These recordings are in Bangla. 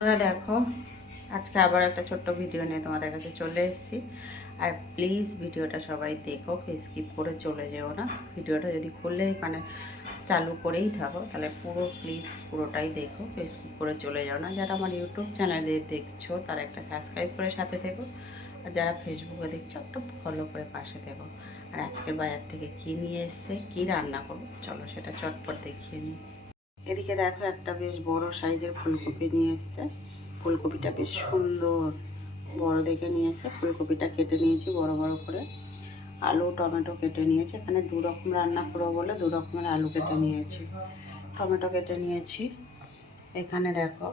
তোমরা দেখো, আজকে আবার একটা ছোট্ট ভিডিও নিয়ে তোমাদের কাছে চলে এসেছি। আর প্লিজ ভিডিওটা সবাই দেখো, স্কিপ করে চলে যেও না। ভিডিওটা যদি খুললেই চালু করেই থাকো, তাহলে পুরোটাই দেখো, স্কিপ করে চলে যাও না। যারা আমার ইউটিউব চ্যানেলে দেখছো তারা একটা সাবস্ক্রাইব করে সাথে থেকো, আর যারা ফেসবুকে দেখছো একটা ফলো করে পাশে থেকো। আর আজকের বাজার থেকে কী নিয়ে এসছে, কী রান্না করবো, চলো সেটা চটপট দেখিয়ে নিই। এদিকে দেখো, একটা বেশ বড় সাইজের ফুলকপি নিয়ে এসছে। ফুলকপিটা বেশ সুন্দর বড় দেখে নিয়ে এসছে। ফুলকপিটা কেটে নিয়েছি বড় বড় করে। আলু টমেটো কেটে নিয়েছি। এখানে দু রকম রান্না করবো বলে দু রকমের আলু কেটে নিয়েছি, টমেটো কেটে নিয়েছি। এখানে দেখো,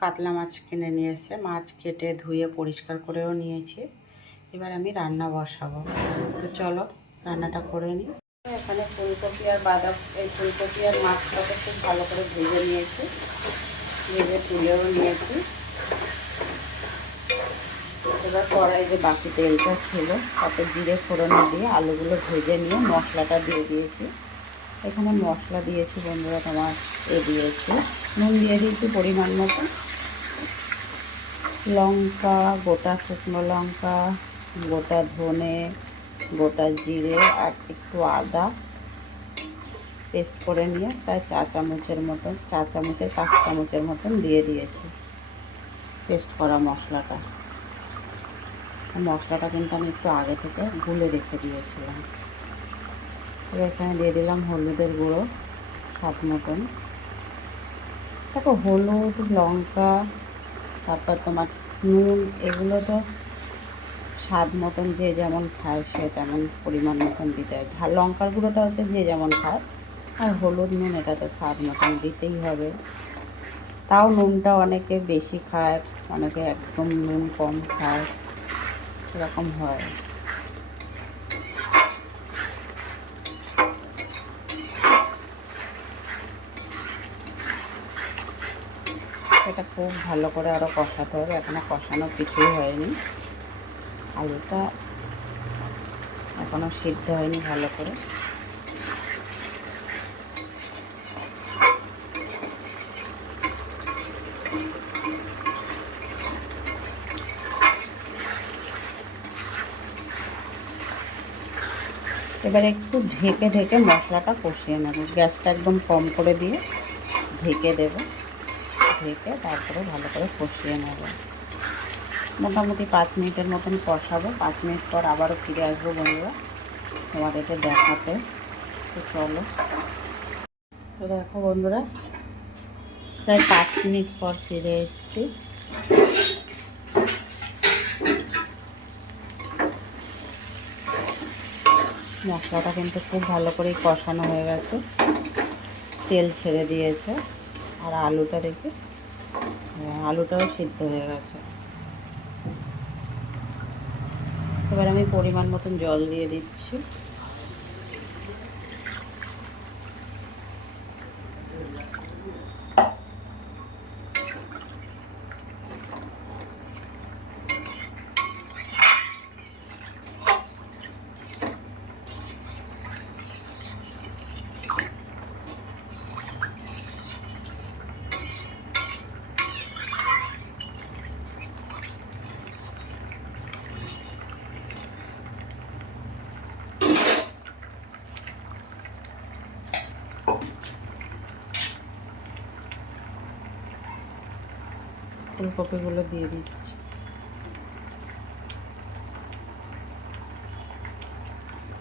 কাতলা মাছ কিনে নিয়ে এসছে। মাছ কেটে ধুয়ে পরিষ্কার করেও নিয়েছি। এবার আমি রান্না বসাবো, তো চলো রান্নাটা করে নিই। এখানে ফুলকপি আর ফুলকপি আর মাছটাকে খুব ভালো করে ভেজে নিয়েছি, ভেজে তুলেও নিয়েছি। এবার কড়াই যে বাকি তেলটা ছিল তাতে জিরে ফোড়নে দিয়ে আলুগুলো ভেজে নিয়ে মশলাটা দিয়ে দিয়েছি। এখানে মশলা দিয়েছি বন্ধুরা, তোমার দিয়েছি নুন দিয়ে দিয়েছি পরিমাণ মতো, লঙ্কা, গোটা শুকনো লঙ্কা, গোটা ধনে, গোটা জিরে আর একটু আদা পেস্ট করে নিয়ে প্রায় চা চামচের 5 চামচের মতন দিয়ে দিয়েছি পেস্ট করা মশলাটা। মশলাটা কিন্তু আমি একটু আগে থেকে গুলে রেখে দিয়েছিলাম। এবার এখানে দিয়ে দিলাম হলুদের গুঁড়ো স্বাদ মতন। দেখো, হলুদ, লঙ্কা, তারপর তোমার নুন, এগুলো তো স্বাদ মতন যে যেমন খায় সে তেমন পরিমাণ মতন দিতে হয়। লঙ্কার গুঁড়োটা হচ্ছে যে যেমন খায়, আর হলুদ নুন এটা তো স্বাদ মতন দিতেই হবে। তাও নুনটা অনেকে বেশি খায়, অনেকে একদম নুন কম খায়, এরকম হয়। এটা খুব ভালো করে আরও কষাতে হবে। এখনও কষানো কিছুই হয়নি, আলুটা এখনও সিদ্ধ হয়নি ভালো করে। এবার একটু ঢেকে ঢেকে মশলাটা কষিয়ে নেব। গ্যাসটা একদম কম করে দিয়ে ঢেকে দেব, ঢেকে তারপরে ভালো করে কষিয়ে নেব। মোটামুটি 5 মিনিটের মতন কষাবো। 5 মিনিট পর আবারও ফিরে আসবো বন্ধুরা তোমাদেরকে দেখাতে। তো চলো, তো দেখো বন্ধুরা, প্রায় 5 মিনিট পর ফিরে এসেছি। মশলাটা কিন্তু খুব ভালো করেই কষানো হয়ে গেছে, তেল ছেড়ে দিয়েছে। আর আলুটা দেখি, আলুটাও সিদ্ধ হয়ে গেছে। এবার আমি পরিমাণ মতন জল দিয়ে দিচ্ছি। ফুলকপিগুলো দিয়ে দিচ্ছি।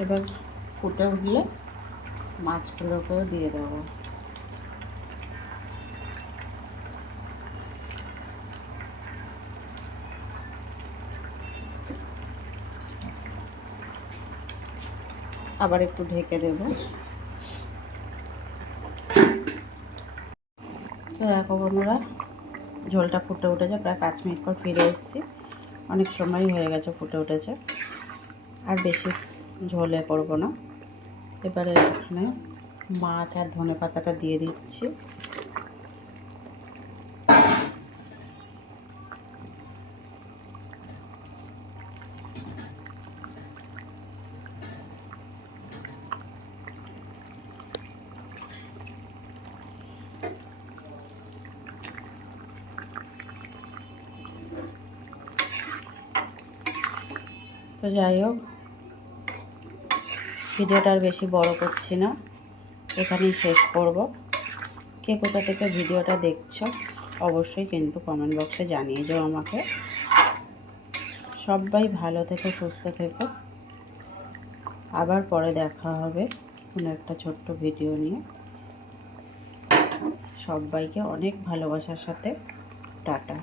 এবার ফুটে উঠলে মাছগুলোকেও দিয়ে দেবো। আবার একটু ঢেকে দেব। তো দেখো বন্ধুরা, ঝোলটা ফুটে উঠেছে। প্রায় 5 মিনিট পর ফিরে এসেছি। অনেক সময়ই হয়ে গেছে ফুটে উঠেছে, আর বেশি ঝোলে করব না। এবারে এখানে মাছ আর ধনে পাতাটা দিয়ে দিচ্ছি। তো যাই হোক, ভিডিওটা আর বেশি বড় করছি না, এখানেই শেষ করব। কে কোথা থেকে ভিডিওটা দেখছো অবশ্যই কিন্তু কমেন্ট বক্সে জানিয়ে যাও আমাকে। সবাই ভালো থেকো, সুস্থ থেকো। আবার পরে দেখা হবে কোনো একটা ছোট্ট ভিডিও নিয়ে। সবাইকে অনেক ভালোবাসার সাথে টাটা।